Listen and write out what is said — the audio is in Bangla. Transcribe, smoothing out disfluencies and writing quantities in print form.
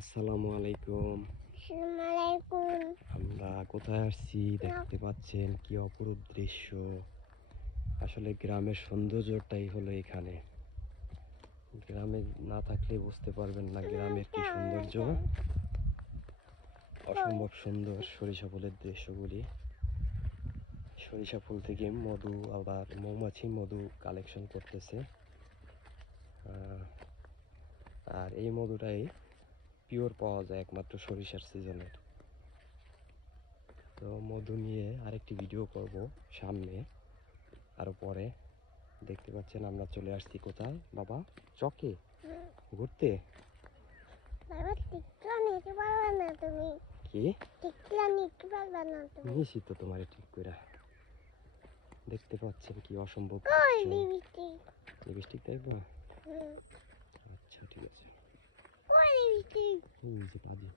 আসসালামু আলাইকুম। আসসালামালাইকুম। আমরা কোথায় আসছি দেখতে পাচ্ছেন, কি অপরূপ দৃশ্য। আসলে গ্রামের সৌন্দর্যটাই হলো এখানে। গ্রামে না থাকলে বুঝতে পারবেন না গ্রামের কি সৌন্দর্য। অসম্ভব সুন্দর সরিষা ফুলের দৃশ্যগুলি। সরিষা ফুল থেকে মধু, আবার মৌমাছি মধু কালেকশন করতেছে। আর এই মধুটাই পিওর পাওয়া যায় একমাত্র সরিষার সিজনের। তো মধু নিয়ে আরেকটি ভিডিও করব সামনে, আরো পরে। দেখতে পাচ্ছেন আমরা চলে আসছি কোথায় বাবা? চকে ঘুরতে। বাবা টিকলা নিতে পারবে না তুমি? কি টিকলা নিতে পারবে না তুমি? নিয়েছি তো তোমার ঠিক করে। দেখতে পাচ্ছেন কি অসম্ভব ওই দৃশ্য। লিপস্টিক। লিপস্টিক দেখবো? আচ্ছা ঠিক আছে। ওই লিপস্টিক। এই যে পাজি।